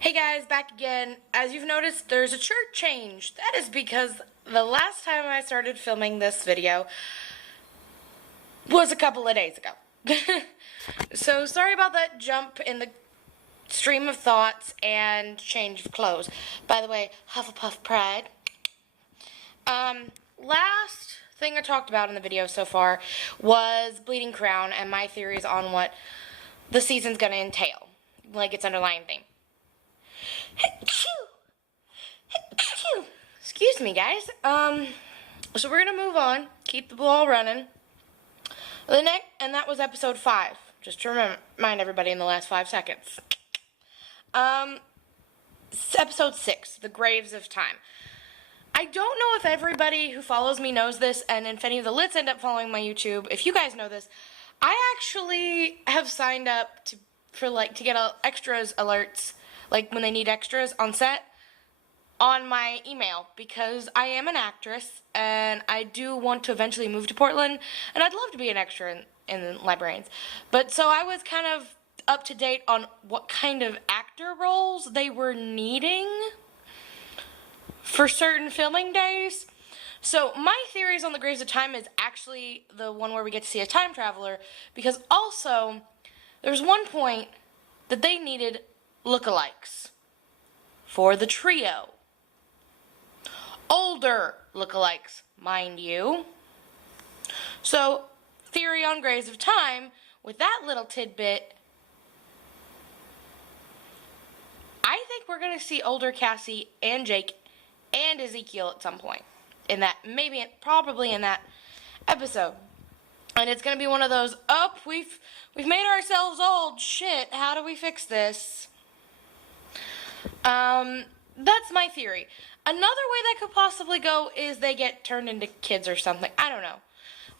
Hey guys, back again. As you've noticed, there's a chart change. That is because the last time I started filming this video was a couple of days ago. So sorry about that jump in the stream of thoughts and change of clothes. By the way, Hufflepuff Pride. Last thing I talked about in the video so far was Bleeding Crown and my theories on what the season's gonna entail, like its underlying theme. Excuse me, guys. So we're gonna move on, keep the ball running. And that was episode 5. Just to remind everybody in the last 5 seconds. Episode 6, The Graves of Time. I don't know if everybody who follows me knows this, and if any of the lits end up following my YouTube, if you guys know this, I actually have signed up to get extras alerts, like when they need extras on set, on my email, because I am an actress and I do want to eventually move to Portland, and I'd love to be an extra in Librarians. But so I was kind of up to date on what kind of actor roles they were needing for certain filming days. So my theories on the Graves of Time is actually the one where we get to see a time traveler, because also there was one point that they needed lookalikes for the trio. Older lookalikes, mind you. So, theory on Graves of Time, with that little tidbit, I think we're going to see older Cassie and Jake and Ezekiel at some point. Probably in that episode. And it's going to be one of those, we've made ourselves old, shit, how do we fix this? That's my theory. Another way that could possibly go is they get turned into kids or something. I don't know.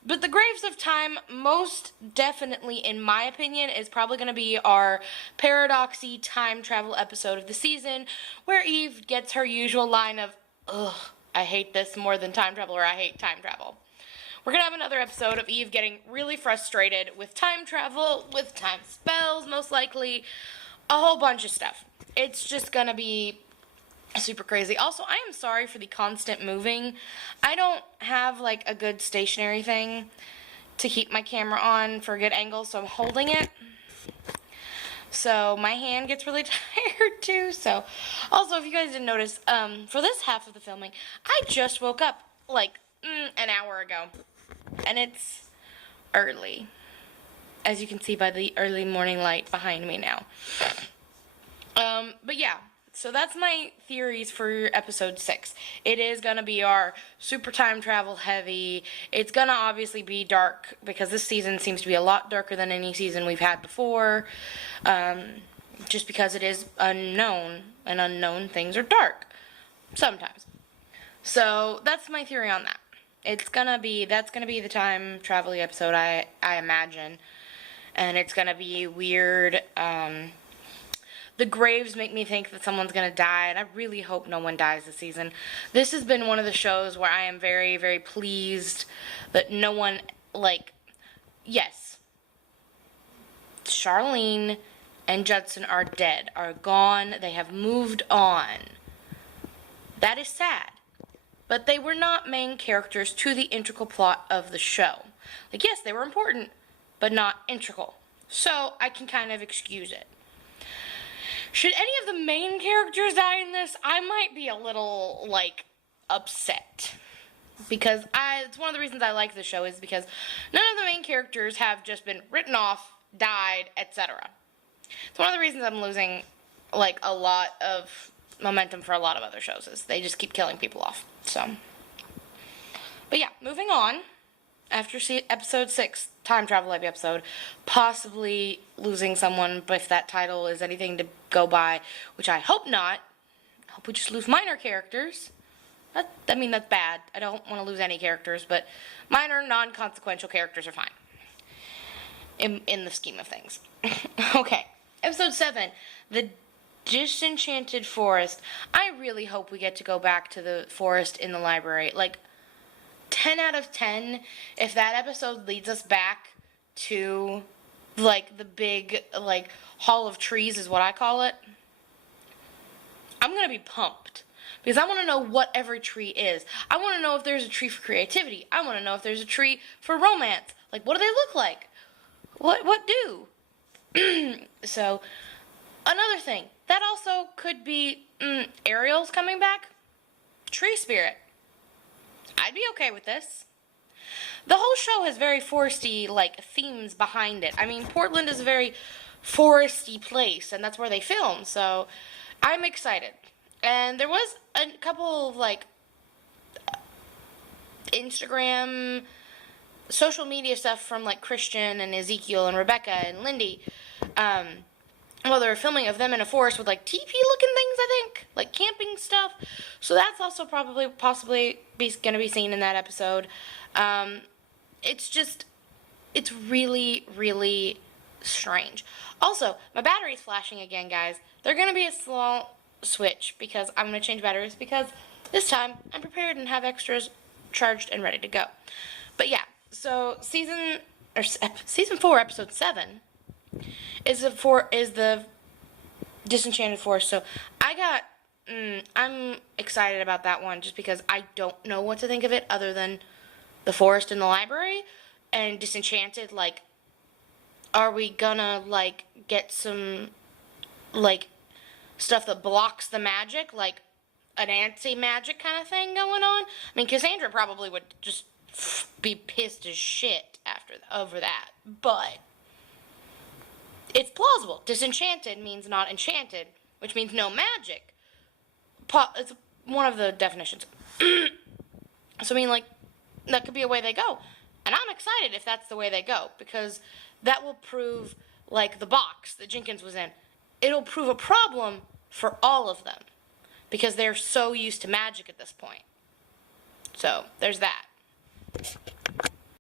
But the Graves of Time, most definitely, in my opinion, is probably going to be our paradoxy time travel episode of the season, where Eve gets her usual line of, ugh, I hate this more than time travel, or I hate time travel. We're going to have another episode of Eve getting really frustrated with time travel, with time spells, most likely, a whole bunch of stuff. It's just going to be super crazy. Also, I am sorry for the constant moving. I don't have like a good stationary thing to keep my camera on for a good angle, so I'm holding it. So my hand gets really tired too. So also, if you guys didn't notice, for this half of the filming, I just woke up like an hour ago, and it's early, as you can see by the early morning light behind me now. But yeah, so that's my theories for episode 6. It is going to be our super time travel heavy. It's going to obviously be dark, because this season seems to be a lot darker than any season we've had before. Just because it is unknown, and unknown things are dark. Sometimes. So that's my theory on that. That's gonna be the time travel episode, I imagine. And it's gonna be weird. The graves make me think that someone's going to die, and I really hope no one dies this season. This has been one of the shows where I am very, very pleased that no one, yes, Charlene and Judson are dead, are gone, they have moved on. That is sad. But they were not main characters to the integral plot of the show. Yes, they were important, but not integral. So I can kind of excuse it. Should any of the main characters die in this, I might be a little, upset. Because it's one of the reasons I like the show is because none of the main characters have just been written off, died, etc. It's one of the reasons I'm losing, a lot of momentum for a lot of other shows is they just keep killing people off. So, but yeah, moving on. After episode 6, time travel episode, possibly losing someone, but if that title is anything to go by, which I hope not. I hope we just lose minor characters. That's bad. I don't want to lose any characters, but minor, non-consequential characters are fine. In the scheme of things. Okay, episode 7, The Disenchanted Forest. I really hope we get to go back to the forest in the library. 10 out of 10 if that episode leads us back to the big hall of trees is what I call it. I'm going to be pumped. Because I want to know what every tree is. I want to know if there's a tree for creativity. I want to know if there's a tree for romance. Like, what do they look like? What do? So, another thing. That also could be Ariel's coming back. Tree spirit. I'd be okay with this. The whole show has very foresty, like, themes behind it. I mean, Portland is a very foresty place, and that's where they film. So, I'm excited. And there was a couple of, like, Instagram, social media stuff from, like, Christian and Ezekiel and Rebecca and Lindy. Well, they were filming of them in a forest with, like, teepee-looking things, I think. Like, camping stuff. So that's also possibly going to be seen in that episode. It's really, really strange. Also, my battery's flashing again, guys. They're going to be a slow switch because I'm going to change batteries because this time I'm prepared and have extras charged and ready to go. But yeah, so season 4 episode 7 is the Disenchanted Forest. So I'm excited about that one just because I don't know what to think of it other than the forest and the library and Disenchanted. Like, are we gonna like get some like stuff that blocks the magic, like an anti-magic kind of thing going on? I mean, Cassandra probably would just be pissed as shit over that, but it's plausible. Disenchanted means not enchanted, which means no magic. It's one of the definitions. So, I mean, like, that could be a way they go. And I'm excited if that's the way they go, because that will prove, like, the box that Jenkins was in. It'll prove a problem for all of them, because they're so used to magic at this point. So, there's that.